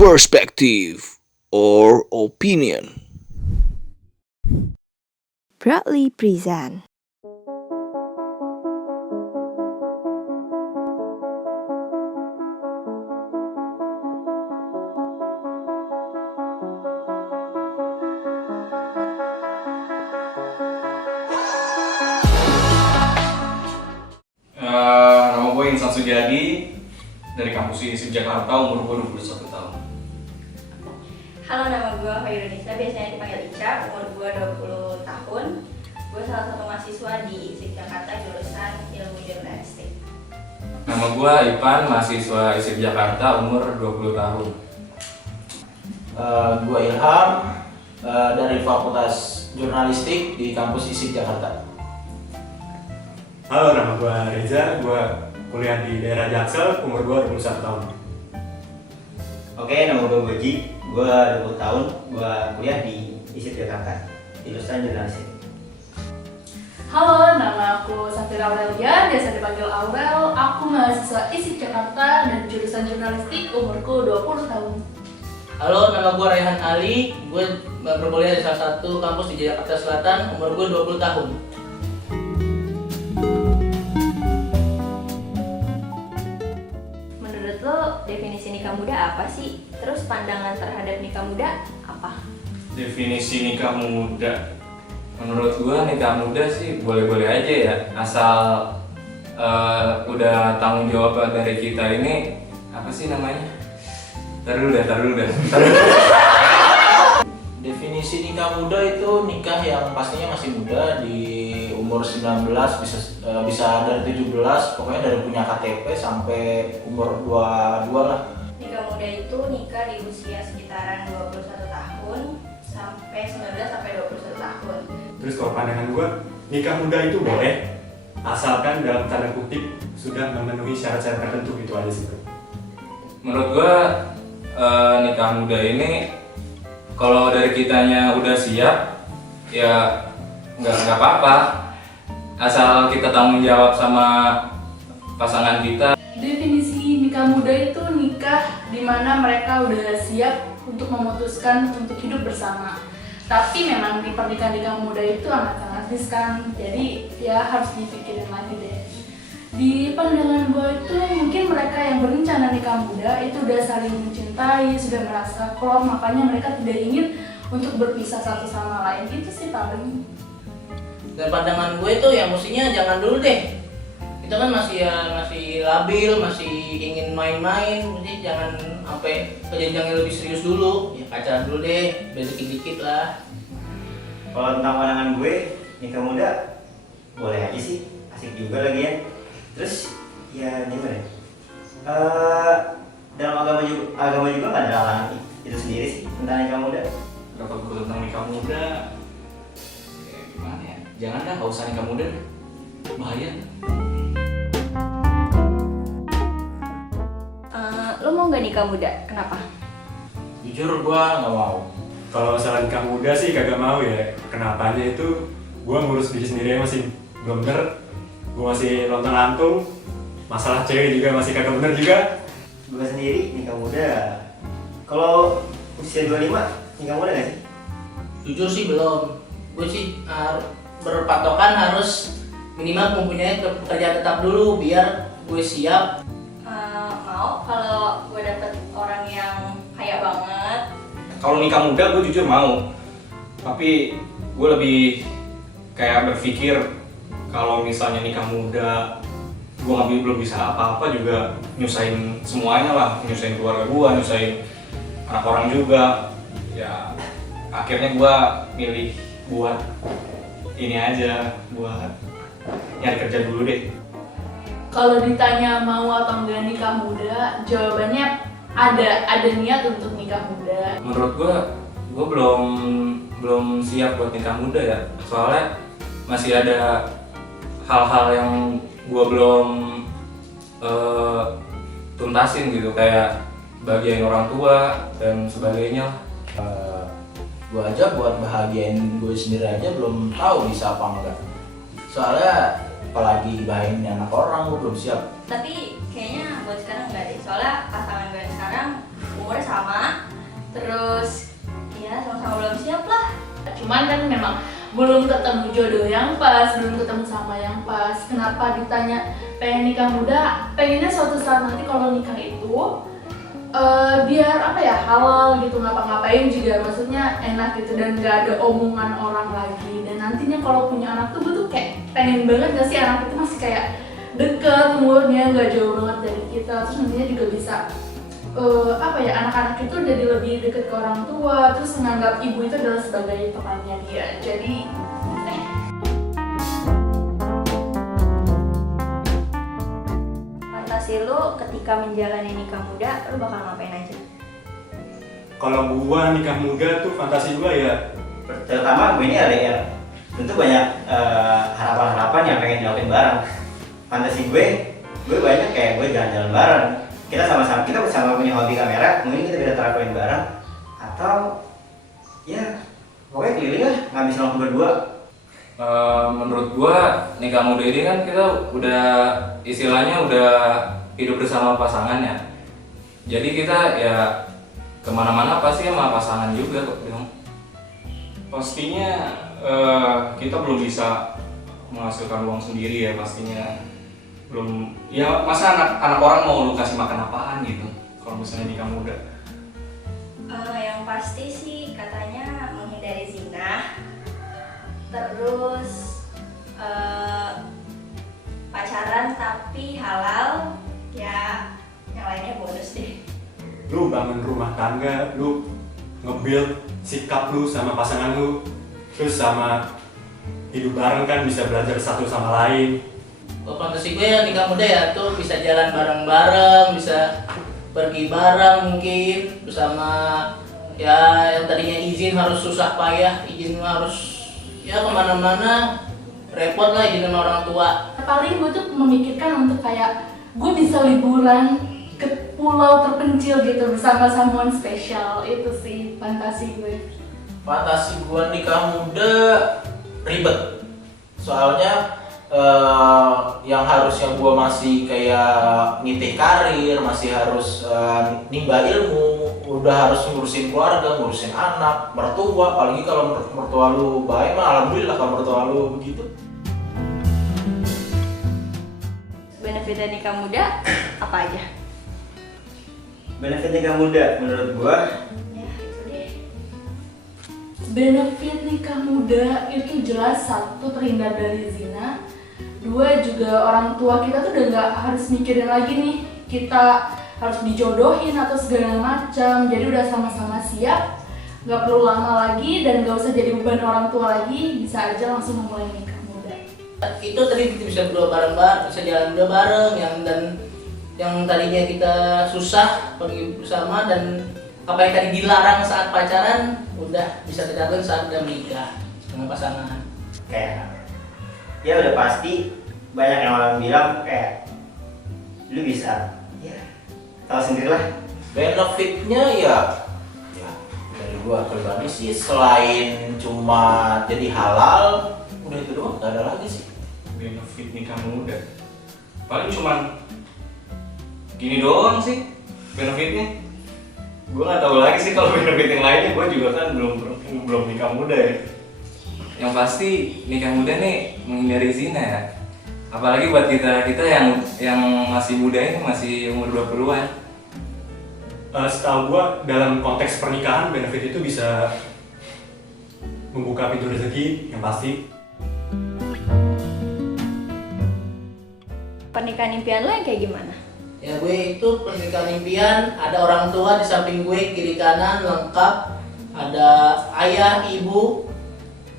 perspective or opinion. Proudly present. Nama gue Insan Sujadi dari kampus ISIP Jakarta, umur gue 21 tahun. Halo, nama gue Hoirunisa, biasanya dipanggil Ica, umur gue 20 tahun. Gue salah satu mahasiswa di ISIP Jakarta, jurusan Ilmu Jurnalistik. Nama gue Ipan, mahasiswa ISIP Jakarta, umur 20 tahun. Gue Ilham dari Fakultas Jurnalistik di kampus ISIP Jakarta. Halo, nama gue Reza, gue kuliah di daerah Jaksel, umur gue 21 tahun. Oke, nama gue Boji, gue 20 tahun, gue kuliah di ISIP Jakarta, jurusan jurnalistik. Halo, nama aku Safira Aurelia, biasa dipanggil Aurel. Aku mahasiswa ISIP Jakarta dan jurusan jurnalistik, umurku 20 tahun. Halo, nama gue Raihan Ali, gue berkuliah di salah satu kampus di Jakarta Selatan, umur gue 20 tahun. Menurut lo, definisi nikah muda apa sih? Terus pandangan terhadap nikah muda apa? Definisi nikah muda, menurut gue nikah muda sih boleh-boleh aja ya, asal udah tanggung jawab dari kita ini, apa sih namanya? Taruh dulu dah. Definisi nikah muda itu nikah yang pastinya masih muda, di umur 19, bisa dari 17, pokoknya dari punya KTP sampai umur 22 lah. Nikah muda itu nikah di usia sekitaran 21 tahun sampai 19 sampai 21 tahun. Terus kalau pandangan gue, nikah muda itu boleh, asalkan dalam tanda kutip sudah memenuhi syarat-syarat tertentu, gitu aja sih bro. Menurut gue nikah muda ini kalau dari kitanya udah siap ya nggak apa-apa, asal kita tanggung jawab sama pasangan kita. Definisi nikah muda itu nikah di mana mereka udah siap untuk memutuskan untuk hidup bersama. Tapi memang di pernikahan nikah muda itu sangat riskan, jadi ya harus dipikirin lagi deh. Di pandangan gue itu mungkin mereka yang berencana nikah muda itu udah saling mencintai, sudah merasa klop, makanya mereka tidak ingin untuk berpisah satu sama lain. Itu sih paling. Dan pandangan gue itu ya mestinya jangan dulu deh. Kita kan masih labil, masih ingin main-main, mesti jangan sampai ke jenjang yang lebih serius dulu. Ya pacaran dulu deh, udah dikit-dikit lah. Kalau tentang pandangan gue, nikah muda boleh aja sih, asik juga lagi ya. Terus ya gimana? Dalam agama juga nggak ada larangan itu sendiri sih tentang nikah muda. Kalau gue tentang nikah muda, ya gimana ya? Jangan dah, nggak usah nikah muda, bahaya. Lo mau nggak nikah muda? Kenapa? Jujur gue nggak mau. Kalau masalah nikah muda sih kagak mau ya. Kenapanya itu, gue ngurus diri sendiri masih belum bener. Gue masih lontang-lantung, masalah cewek juga masih kagak bener juga. Gue sendiri nikah muda. Kalau usia 25 nikah muda nggak sih? Jujur sih belum. Gue sih berpatokan harus minimal mempunyai pekerjaan tetap dulu biar gue siap. Mau kalau gue dapet orang yang kaya banget. Kalau nikah muda gue jujur mau, tapi gue lebih kayak berpikir kalau misalnya nikah muda gue belum bisa apa-apa juga nyusahin semuanya lah, nyusahin keluarga gue, nyusahin anak orang juga. Ya akhirnya gue milih buat ini aja, buat nyari kerja dulu deh. Kalau ditanya mau atau enggak nikah muda, jawabannya ada niat untuk nikah muda. Menurut gue belum siap buat nikah muda ya, soalnya masih ada hal-hal yang gue belum tuntasin gitu, kayak bagian orang tua dan sebagainya. Gue aja buat bahagiain gue sendiri aja belum tahu bisa apa enggak. Soalnya apalagi bahagiain anak orang gue belum siap. Tapi kayaknya buat sekarang enggak deh, soalnya pasangan gue sekarang umurnya sama, Terus ya sama-sama belum siap lah. Cuman kan memang belum ketemu jodoh yang pas, belum ketemu sama yang pas. Kenapa ditanya pengen nikah muda? Pengennya suatu saat nanti kalau nikah itu biar apa ya, halal gitu, ngapa-ngapain juga maksudnya enak gitu dan gak ada omongan orang lagi. Dan nantinya kalau punya anak tuh gue tuh kayak pengen banget gak sih anak itu masih kayak deket umurnya, gak jauh banget dari kita. Terus nantinya juga bisa apa ya, anak-anak itu jadi lebih deket ke orang tua, terus menganggap ibu itu adalah sebagai temannya dia. Jadi Fantasi lu ketika menjalani nikah muda, lu bakal ngapain aja? Kalau gua nikah muda tuh fantasi gua ya Terutama gue ini ada ya, tentu banyak harapan-harapan yang pengen dilakuin bareng. Fantasi gue banyak kayak gue jalan-jalan bareng. Kita bersama punya hobi kamera, mungkin kita bisa terapin bareng. Atau ya pokoknya keliling lah, ngabisin waktu berdua. Menurut gua nikah muda ini kan kita udah istilahnya udah hidup bersama pasangannya. Jadi kita ya kemana-mana pasti sama pasangan juga kok. Pastinya kita belum bisa menghasilkan uang sendiri ya pastinya. Belum, ya masa anak orang mau lu kasih makan apaan gitu kalau misalnya nikah muda. Yang pasti sih katanya menghindari zina, terus pacaran tapi halal, ya yang lainnya bonus deh. lu bangun rumah tangga, lu nge-build sikap lu sama pasangan lu, terus sama hidup bareng kan, bisa belajar satu sama lain. Kalau fantasi gue ya nikah muda ya tuh bisa jalan bareng-bareng, bisa pergi bareng mungkin bersama ya yang tadinya izin harus susah payah, izin harus ya kemana-mana repot lah izin sama orang tua. paling gue tuh memikirkan untuk kayak gue bisa liburan ke pulau terpencil gitu bersama someone spesial. Itu sih fantasi gue. Fantasi gue nikah muda ribet, soalnya yang harusnya gue masih kayak nitih karir, masih harus nimba ilmu, udah harus ngurusin keluarga, ngurusin anak, mertua. Apalagi kalau mertua lu baik mah alhamdulillah, kalau mertua lu begitu. Benefitnya nikah muda apa aja? Benefit nikah muda menurut gua Ya itu deh. Benefit nikah muda itu jelas, satu terhindar dari zina, dua juga orang tua kita tuh udah nggak harus mikirin lagi nih kita harus dijodohin atau segala macam, jadi udah sama-sama siap, nggak perlu lama lagi dan nggak usah jadi beban orang tua lagi, bisa aja langsung memulai nikah muda. Itu tadi kita bisa berdua bareng-bareng, bisa jalan berdua bareng, yang tadinya kita susah pergi bersama, dan apa yang tadi dilarang saat pacaran udah bisa kita lakukan saat udah menikah dengan pasangan. kayak ya udah pasti banyak yang orang bilang kayak lu bisa, ya tahu sendirilah. Benefitnya ya dari gua pribadi sih, selain cuma jadi halal, udah itu doang, gak ada lagi sih. Benefit nikah muda paling cuman gini doang sih benefitnya. Gue nggak tahu lagi sih kalau benefit yang lainnya, gue juga kan belum nikah muda ya. Yang pasti nikah muda nih menghindari zina ya. Apalagi buat kita yang masih muda ini, masih umur 20-an. Setahu gua dalam konteks pernikahan benefit itu bisa membuka pintu rezeki yang pasti. Pernikahan impian lo yang kayak gimana? Ya gue itu pernikahan impian, ada orang tua di samping gue kiri kanan lengkap, ada ayah, ibu,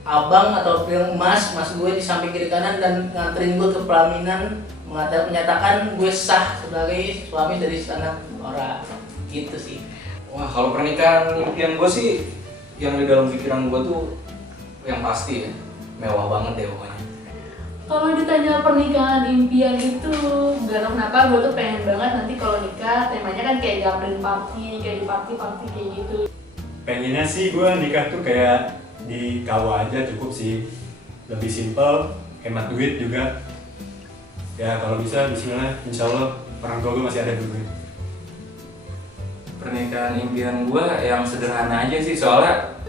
abang atau mas gue di samping kiri kanan dan nganterin gue ke pelaminan, menyatakan gue sah sebagai suami dari anak orang. Gitu sih. Wah, kalau pernikahan impian gue sih yang di dalam pikiran gue tuh yang pasti ya mewah banget deh pokoknya. Kalau ditanya pernikahan impian itu, gak tau kenapa gue tuh pengen banget nanti kalau nikah temanya kan kayak garden party, kayak di party kayak gitu. Pengennya sih gue nikah tuh kayak di KUA aja cukup sih, lebih simple, hemat duit juga. Ya kalau bisa bismillah, insya Allah orang tua gue masih ada duit. pernikahan impian gue yang sederhana aja sih, soalnya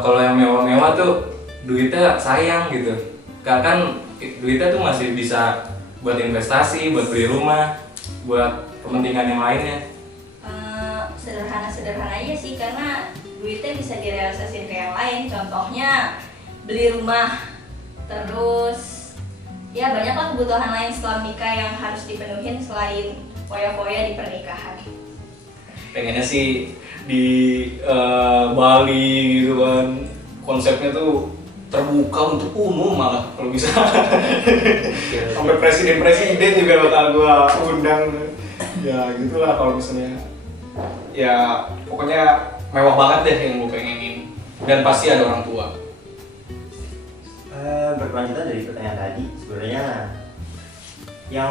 kalau yang mewah-mewah tuh duitnya sayang gitu. Kan duitnya tuh masih bisa buat investasi, buat beli rumah, buat kepentingan yang lainnya. Sederhana aja sih, karena duitnya bisa direalisasikan ke yang lain. Contohnya beli rumah, terus ya banyaklah kebutuhan lain setelah nikah yang harus dipenuhin selain foya-foya di pernikahan. Pengennya sih di Bali gitu kan, konsepnya tuh terbuka untuk umum malah kalau bisa. Sampai presiden juga bakal gua undang. Ya gitulah kalau misalnya. Ya pokoknya mewah banget deh yang gue pengenin, dan pasti ada orang tua. Berkelanjutan dari pertanyaan tadi, sebenarnya yang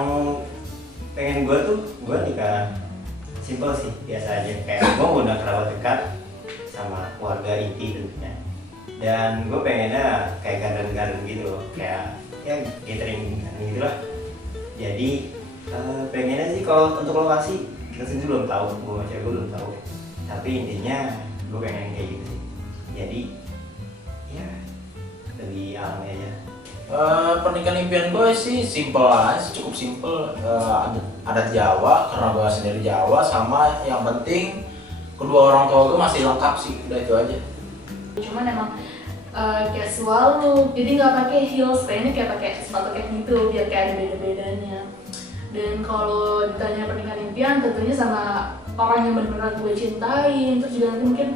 pengen gue tuh nikah simpel sih, biasa aja. Kayak gue ngundang kerabat dekat sama keluarga inti tentunya. Dan gue pengennya kayak garden gitu loh, kayak ya gathering gitu lah. Jadi pengennya sih kalau untuk lokasi kita sendiri belum tahu, gue sama cewek belum tahu. Tapi intinya gue pengen kayak gitu sih. Jadi ya lebih alami aja. Pernikahan impian gue sih simple aja, cukup simple. Adat Jawa, karena gue sendiri Jawa, sama yang penting kedua orang tua gue masih lengkap sih, udah itu aja. Cuman emang casual look, jadi nggak pakai heels, kayaknya kayak pakai sepatu kayak gitu biar kayak ada beda-bedanya. Dan kalau ditanya pernikahan impian, tentunya sama orang yang benar-benar gue cintain, terus juga nanti mungkin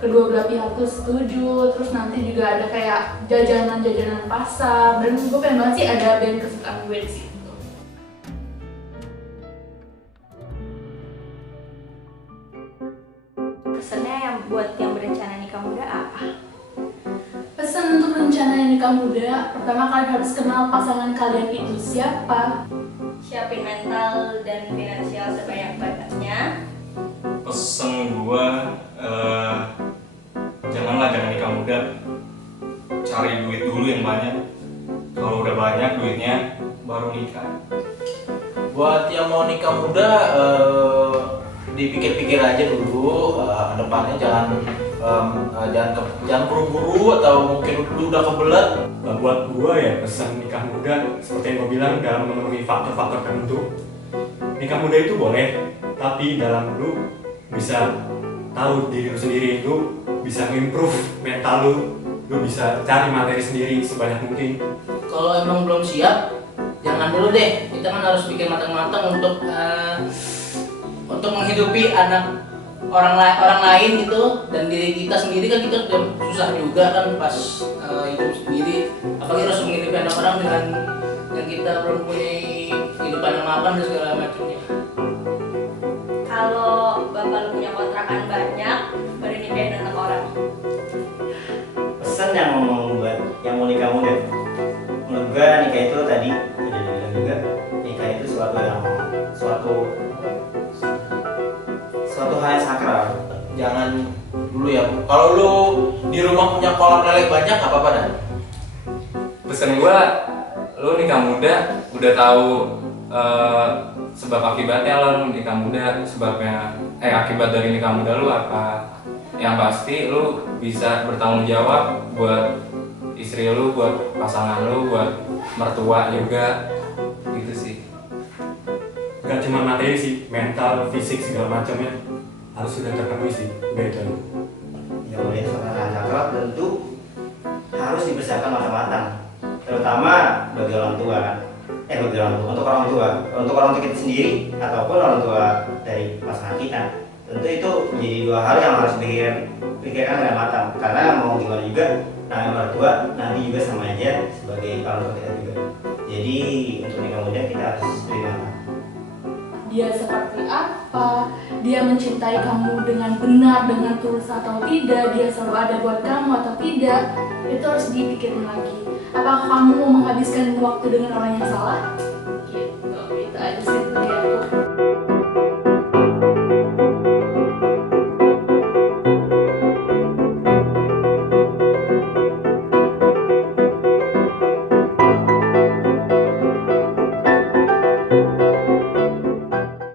kedua belah pihak tuh setuju, terus nanti juga ada kayak jajanan-jajanan pasar, dan gue pengen banget sih ada band kesukaan gue di situ. Pesannya yang buat yang berencana nikah muda apa? Pesan untuk rencana nikah muda, pertama kalian harus kenal pasangan kalian itu siapa. Siapin mental dan finansial sebanyak-banyaknya. Pesen gua jangan nikah muda, cari duit dulu yang banyak. Kalau udah banyak duitnya baru nikah. Buat yang mau nikah muda, dipikir-pikir aja dulu, depannya jangan buru-buru atau mungkin lu udah kebelet. Buat gue ya pesan nikah muda seperti yang gue bilang, dalam memenuhi faktor-faktor tertentu. Nikah muda itu boleh, tapi dalam lu bisa tahu diri lu sendiri, itu bisa improve mental lu bisa cari materi sendiri sebanyak mungkin. Kalau emang belum siap, jangan dulu deh. Kita kan harus bikin matang-matang untuk menghidupi anak orang lain gitu, dan diri kita sendiri kan kita sudah susah juga kan pas hidup sendiri, apalagi harus menghidupi anak orang dengan yang kita belum punya kehidupan yang mapan dan segala macamnya. Kalau bapak lu punya kontrakan banyak, baru nikahin anak orang. Pesan yang buat yang mau nikah muda, menurut gue nikah itu tadi udah dibilang juga, nikah itu suatu hal yang sakral. Jangan dulu ya, kalau lu di rumah punya kolam lele banyak gak apa-apa dan. Pesan gue, lu nikah muda udah tahu sebab akibatnya lo nikah muda, akibat dari nikah muda lu apa. Yang pasti lu bisa bertanggung jawab buat istri lu, buat pasangan lu, buat mertua juga, gitu sih. Gak cuma materi sih, mental, fisik segala macamnya harus sudah terpenuhi sih, udah itu. Yang udah suatu hal sakral tentu harus dipersiapkan matang-matang, terutama bagi orang tua kan. Untuk orang tua kita sendiri ataupun orang tua dari pasangan kita. Tentu itu menjadi dua hal yang harus pikirkan dengan matang, karena mau gimana juga namanya mertua nanti juga sama aja sebagai orang tua kita juga. Jadi untuk nikah muda kita harus lebih matang. Dia seperti apa, dia mencintai kamu dengan benar, dengan tulus atau tidak, dia selalu ada buat kamu atau tidak, itu harus dipikirin lagi. Apakah kamu mau menghabiskan waktu dengan orang yang salah? Gitu, itu aja sih dari aku.